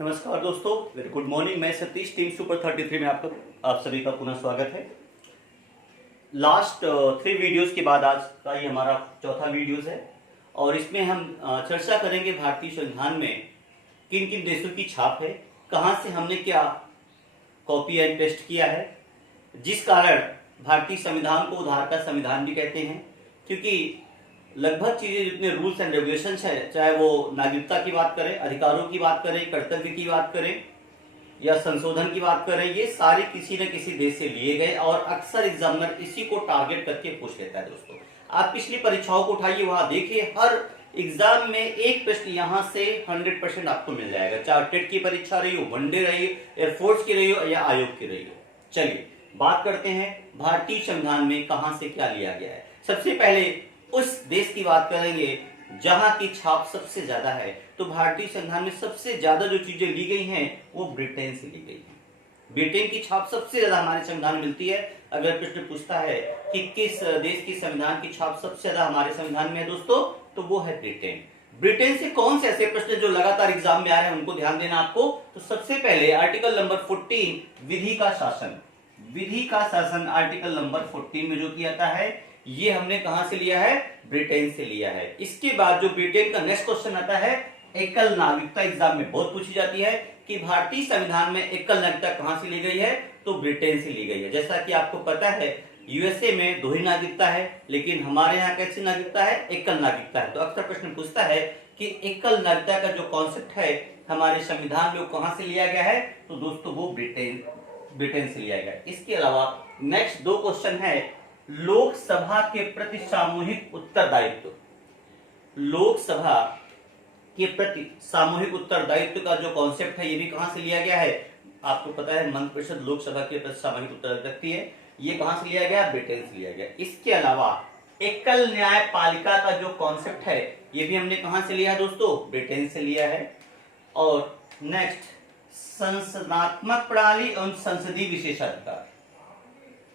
नमस्कार दोस्तों, very good morning. मैं सतीश, टीम सुपर 33 में आप सभी का पुनः स्वागत है। लास्ट 3 वीडियोस के बाद आज का ये हमारा चौथा वीडियोस है और इसमें हम चर्चा करेंगे भारतीय संविधान में किन किन देशों की छाप है, कहाँ से हमने क्या कॉपी एंड पेस्ट किया है, जिस कारण भारतीय संविधान को उधार का संविधान भी कहते हैं। क्योंकि लगभग चीजें जितने रूल्स एंड रेगुलेशन है, चाहे वो नागरिकता की बात करें, अधिकारों की बात करें, कर्तव्य की बात करें या संशोधन की बात करें, ये सारे किसी न किसी देश से लिए गए और अक्सर एग्जामिनर इसी को टारगेट करके पूछ लेता है। दोस्तों, आप पिछली परीक्षाओं को उठाइए, वहां देखिए हर एग्जाम में एक प्रश्न यहां से 100% आपको मिल जाएगा, चाहे टेट की परीक्षा रही हो, वनडे रही हो, एयरफोर्स की रही हो या आयोग की रही हो। चलिए बात करते हैं भारतीय संविधान में कहां से क्या लिया गया है। सबसे पहले उस देश की बात करेंगे जहां की छाप सबसे ज्यादा है। तो भारतीय संविधान में सबसे ज्यादा जो चीजें ली गई हैं वो ब्रिटेन से ली गई हैं। ब्रिटेन की छाप सबसे ज्यादा हमारे संविधान में मिलती है। अगर प्रश्न पूछता है कि किस देश की संविधान की छाप सबसे ज्यादा हमारे संविधान में है दोस्तों, तो वो है ब्रिटेन। ब्रिटेन से कौन से ऐसे प्रश्न जो लगातार एग्जाम में आ रहे हैं उनको ध्यान देना आपको। तो सबसे पहले आर्टिकल नंबर 14 विधि का शासन, विधि का शासन आर्टिकल नंबर 14 में जो किया जाता है ये हमने कहां से लिया है, ब्रिटेन से लिया है। इसके बाद जो ब्रिटेन का नेक्स्ट क्वेश्चन आता है एकल नागरिकता, एग्जाम में बहुत पूछी जाती है कि भारतीय संविधान में एकल नागरिकता कहां से ली गई है, तो ब्रिटेन से ली गई है। जैसा कि आपको पता है यूएसए में 2 ही नागरिकता है, लेकिन हमारे यहाँ कैसी नागरिकता है, एकल नागरिकता है। तो अक्सर प्रश्न पूछता है कि एकल नागरिकता का जो कॉन्सेप्ट है हमारे संविधान में कहां से लिया गया है, तो दोस्तों वो ब्रिटेन से लिया गया। इसके अलावा नेक्स्ट 2 क्वेश्चन है लोकसभा के प्रति सामूहिक उत्तरदायित्व। लोकसभा के प्रति सामूहिक उत्तरदायित्व का जो कॉन्सेप्ट है ये भी कहां से लिया गया है, आपको पता है मंत्रिपरिषद लोकसभा के प्रति सामूहिक उत्तरदायित्व रखती है, ये कहां से लिया गया, ब्रिटेन से लिया गया। इसके अलावा एकल न्यायपालिका का जो कॉन्सेप्ट है ये भी हमने कहां से लिया है दोस्तों, ब्रिटेन से लिया है। और नेक्स्ट संसदात्मक प्रणाली एवं संसदीय विशेषाधिकार,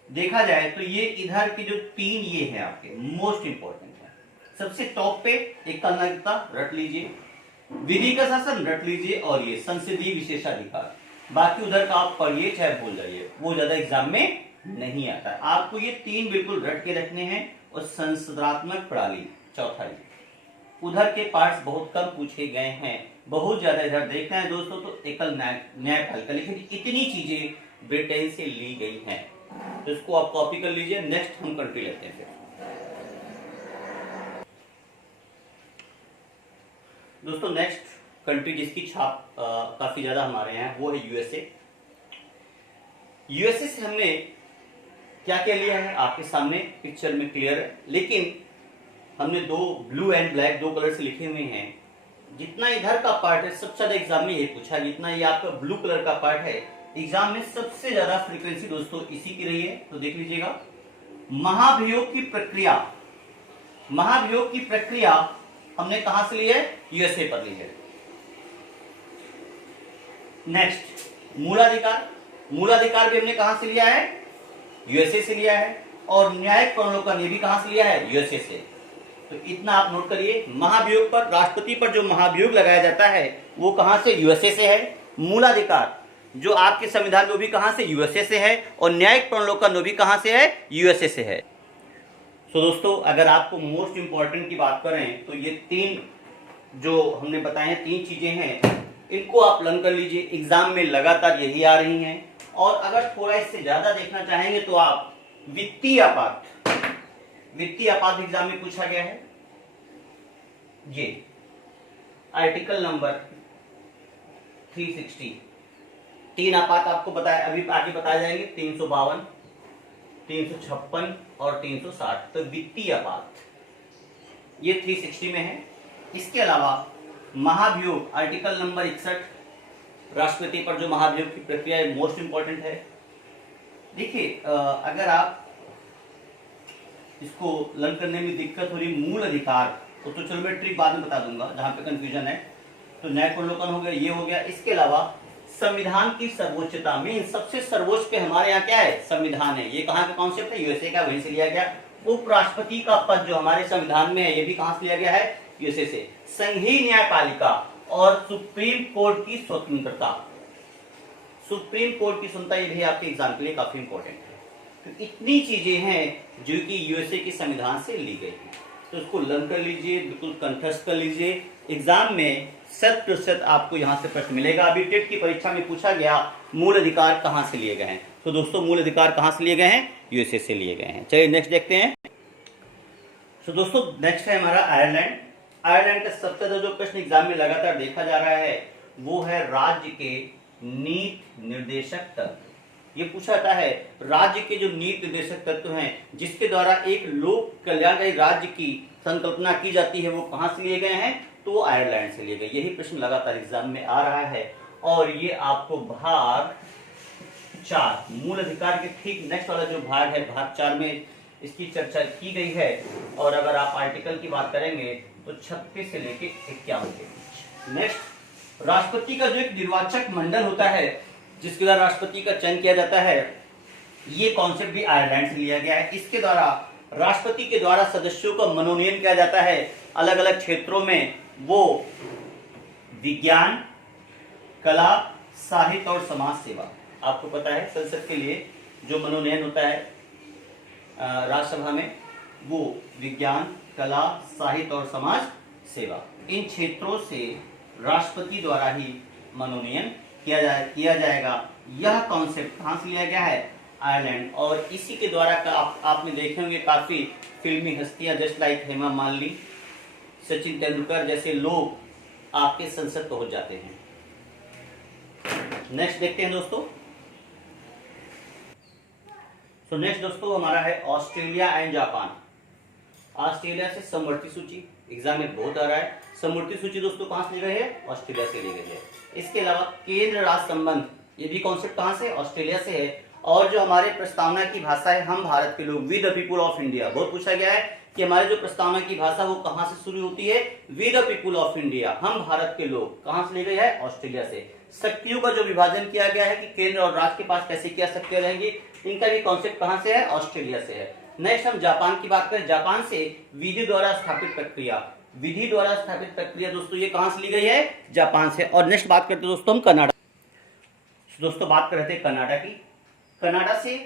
देखा जाए तो ये इधर के जो 3 ये हैं आपके मोस्ट इंपॉर्टेंट है। सबसे टॉप पे एकल नागरिकता रट लीजिए, विधि का शासन रट लीजिए और ये संसदीय विशेषाधिकार। बाकी उधर का आप पढ़िए चाहे भूल जाइए, वो ज्यादा एग्जाम में नहीं आता है। आपको ये 3 बिल्कुल रट के रखने हैं। और संसदात्मक प्रणाली चौथा, ये उधर के पार्ट्स बहुत कम पूछे गए हैं, बहुत ज्यादा इधर देखना है दोस्तों तो एकल न्यायपालिका, लेकिन इतनी चीजें ब्रिटेन से ली गई हैं तो इसको आप कॉपी कर लीजिए। नेक्स्ट हम कंट्री लेते हैं। फिर दोस्तों नेक्स्ट कंट्री जिसकी छाप काफी ज्यादा हमारे यहाँ वो है यूएसए। यूएसए से हमने क्या क्या लिया है आपके सामने पिक्चर में क्लियर है, लेकिन हमने 2 ब्लू एंड ब्लैक 2 कलर से लिखे हुए हैं। जितना इधर का पार्ट है सबसे ज्यादा एग्जाम में ये पूछा, जितना ये आपका ब्लू कलर का पार्ट है एग्जाम में सबसे ज्यादा फ्रीक्वेंसी दोस्तों इसी की रही है। तो देख लीजिएगा, महाभियोग की प्रक्रिया, महाभियोग की प्रक्रिया हमने कहां से ली है, यूएसए पर ली है। नेक्स्ट मूलाधिकार, मूलाधिकार भी हमने कहां से लिया है, यूएसए से लिया है। और न्यायिक प्रलोभन ये भी कहां से लिया है, यूएसए से। तो इतना आप नोट करिए, महाभियोग पर, राष्ट्रपति पर जो महाभियोग लगाया जाता है वो कहां से, यूएसए से है। मूलाधिकार जो आपके संविधान में भी कहां से, यूएसए से है। और न्यायिक प्रलोभन भी कहां से है, यूएसए से है। तो दोस्तों अगर आपको मोस्ट इंपॉर्टेंट की बात करें तो ये 3 जो हमने बताए हैं 3 चीजें हैं, इनको आप लर्न कर लीजिए। एग्जाम में लगातार यही आ रही हैं। और अगर थोड़ा इससे ज्यादा देखना चाहेंगे तो आप वित्तीय आपात, वित्तीय आपात एग्जाम में पूछा गया है। ये आर्टिकल नंबर 360 3 आपात आपको बताया, अभी आगे बताए जाएंगे, 352, 356 और 360। तो वित्तीय आपात ये 360 में है। इसके अलावा महाभियोग आर्टिकल नंबर 61, राष्ट्रपति पर जो महाभियोग की प्रक्रिया है मोस्ट इंपॉर्टेंट है। देखिए अगर आप इसको लर्न करने में दिक्कत हो रही, मूल अधिकार तो चलो मैं ट्रिक बाद में बता दूंगा जहां पे कंफ्यूजन है। तो न्यायिक प्रलोभन हो गया, ये हो गया। इसके अलावा संविधान की सर्वोच्चता में सबसे सर्वोच्च पे हमारे यहाँ क्या है, संविधान है। ये कहाँ का कॉन्सेप्ट है, यूएसए का, वहीं से लिया गया। उपराष्ट्रपति का पद जो हमारे संविधान में है ये भी कहां से लिया गया है, यूएसए से। संघीय न्यायपालिका और सुप्रीम कोर्ट की स्वतंत्रता। सुप्रीम कोर्ट की स्वतंत्रता ये भी आपके एग्जाम के लिए काफी इंपॉर्टेंट है। तो इतनी चीजें हैं जो कि यूएसए के संविधान से ली गई है, तो उसको लर्न कर लीजिए, बिल्कुल कंठस्थ कर लीजिए। एग्जाम में 100% आपको यहाँ से प्रश्न मिलेगा। अभी टेट की परीक्षा में पूछा गया मूल अधिकार कहाँ से लिए गए हैं, तो दोस्तों मूल अधिकार कहाँ से लिए गए हैं, यूएसए से लिए गए हैं। चलिए नेक्स्ट देखते हैं। तो दोस्तों नेक्स्ट है हमारा आयरलैंड। आयरलैंड का सबसे ज्यादा जो प्रश्न एग्जाम में लगातार देखा जा रहा है वो है राज्य के नीति निर्देशक तत्व। ये पूछा जाता है राज्य के जो नीति निर्देशक तत्व हैं जिसके द्वारा एक लोक कल्याणकारी राज्य की संकल्पना की जाती है, वो कहां से लिए गए हैं, तो वो आयरलैंड से लिए गए। यही प्रश्न लगातार एग्जाम में आ रहा है और ये आपको भाग 4 मूल अधिकार के ठीक नेक्स्ट वाला जो भाग है, भाग 4 में इसकी चर्चा की गई है। और अगर आप आर्टिकल की बात करेंगे तो 36 से लेके 51 के बीच। नेक्स्ट, राष्ट्रपति का जो एक निर्वाचक मंडल होता है जिसके द्वारा राष्ट्रपति का चयन किया जाता है, ये कॉन्सेप्ट भी आयरलैंड से लिया गया है। इसके द्वारा राष्ट्रपति के द्वारा सदस्यों का मनोनयन किया जाता है अलग अलग क्षेत्रों में, वो विज्ञान, कला, साहित्य और समाज सेवा। आपको पता है संसद के लिए जो मनोनयन होता है राज्यसभा में, वो विज्ञान, कला, साहित्य और समाज सेवा, इन क्षेत्रों से राष्ट्रपति द्वारा ही मनोनयन किया जाएगा। यह कॉन्सेप्ट कहां से लिया गया है, आयरलैंड। और इसी के द्वारा आपने देखे होंगे काफी फिल्मी हस्तियां जस्ट लाइक हेमा मालिनी, सचिन तेंदुलकर जैसे लोग आपके संसद पहुंच जाते हैं। नेक्स्ट देखते हैं दोस्तों। तो नेक्स्ट दोस्तों हमारा है ऑस्ट्रेलिया एंड जापान। ऑस्ट्रेलिया से समवर्ती सूची एग्जाम में बहुत आ रहा है। समवर्ती सूची दोस्तों कहां से ली गई है, ऑस्ट्रेलिया से ली गई है। इसके अलावा केंद्र राज्य संबंध, ये भी कॉन्सेप्ट कहां से, ऑस्ट्रेलिया से है। और जो हमारे प्रस्तावना की भाषा है, हम भारत के लोग, we the people of India, बहुत पूछा गया है कि हमारे जो प्रस्तावना की भाषा वो कहां से शुरू होती है, we the people of India, हम भारत के लोग, कहां से ली गई है, ऑस्ट्रेलिया से। शक्तियों का जो विभाजन किया गया है कि केंद्र और राज्य के पास कैसे क्या शक्तियां रहेंगी, इनका भी कॉन्सेप्ट कहां से है, ऑस्ट्रेलिया से है। नेक्स्ट हम जापान की बात करें। जापान से विधि द्वारा स्थापित प्रक्रिया, विधि द्वारा स्थापित प्रक्रिया दोस्तों ये कहां से ली गई है, जापान से। और नेक्स्ट बात करते हैं दोस्तों हम कनाडा। दोस्तों बात कर रहे थे कनाडा की। कनाडा से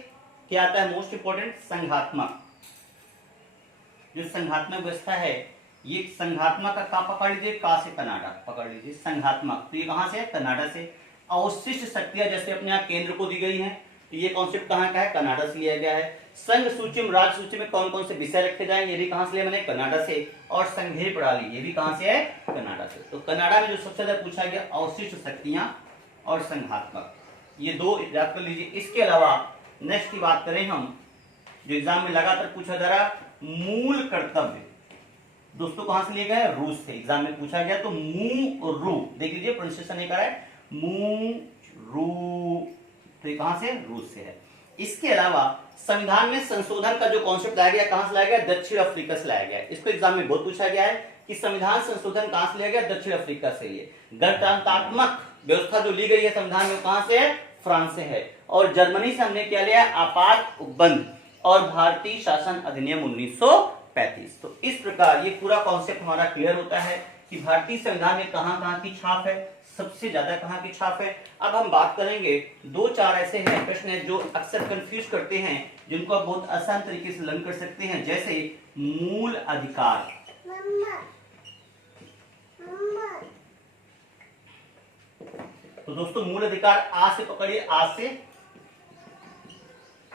क्या आता है, मोस्ट इंपोर्टेंट संघात्मक, जो संघात्मक व्यवस्था है, ये संघात्मक का पकड़ लीजिए, का से कनाडा पकड़ लीजिए, संघात्मक, तो ये कहां से है, कनाडा से। अवशिष्ट शक्तियां जैसे अपने यहाँ केंद्र को दी गई हैं, तो ये कॉन्सेप्ट कहां का है, कनाडा से लिया गया है। संघ सूची में राज्य सूची में कौन कौन से विषय रखे जाएंगे, ये भी कहां से लिया मैंने, कनाडा से। और संघीय प्रणाली, ये भी कहां से है, कनाडा से। तो कनाडा में जो सबसे ज्यादा पूछा गया अवशिष्ट शक्तियां और संघात्मक, ये दो याद कर लीजिए। इसके अलावा नेक्स्ट की बात करें हम, जो एग्जाम में लगातार पूछा जा रहा, मूल कर्तव्य दोस्तों कहां से लिया गया है, रूस से। एग्जाम में पूछा गया तो मू रू, देख लीजिए प्रोनाउंसिएशन एक आ रहा है, मू रू, तो ये कहां से, रूस से है। इसके अलावा संविधान में संशोधन का जो कॉन्सेप्ट लाया गया, कहां से लाया गया, दक्षिण अफ्रीका से लाया गया। इसको एग्जाम में बहुत पूछा गया है कि संविधान संशोधन कहां से लिया गया, दक्षिण अफ्रीका से। ये गणतंत्रात्मक व्यवस्था जो ली गई है संविधान में, कहां से है, फ्रांस से है। और जर्मनी से हमने क्या लिया, आपात उपबंध और भारतीय शासन अधिनियम 1935। तो इस प्रकार ये पूरा कॉन्सेप्ट हमारा क्लियर होता है कि भारतीय संविधान में कहां कहां की छाप है, सबसे ज्यादा कहां की छाप है। अब हम बात करेंगे, 2-4 ऐसे हैं प्रश्न हैं जो अक्सर कंफ्यूज करते हैं, जिनको आप बहुत आसान तरीके से लर्न कर सकते हैं, जैसे मूल अधिकार। तो दोस्तों मूल अधिकार आ से पकड़िए, आ से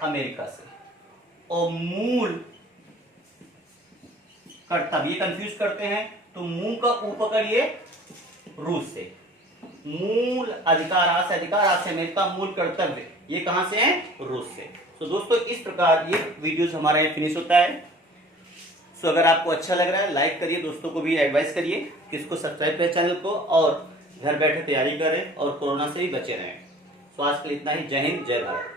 अमेरिका से, और मूल कर्तव्य ये कंफ्यूज करते हैं, तो मुंह का ऊ पकड़िए, रूस से। मूल अधिकार आ से अधिकार, आ से अमेरिका, मूल कर्तव्य ये कहां से है, रूस से। तो दोस्तों इस प्रकार ये वीडियोस हमारा यहाँ फिनिश होता है। सो अगर आपको अच्छा लग रहा है लाइक करिए, दोस्तों को भी एडवाइस करिए कि इसको सब्सक्राइब करें चैनल को, और घर बैठे तैयारी करें और कोरोना से भी बचे रहें। सो आज के लिए इतना ही। जय हिंद, जय भारत।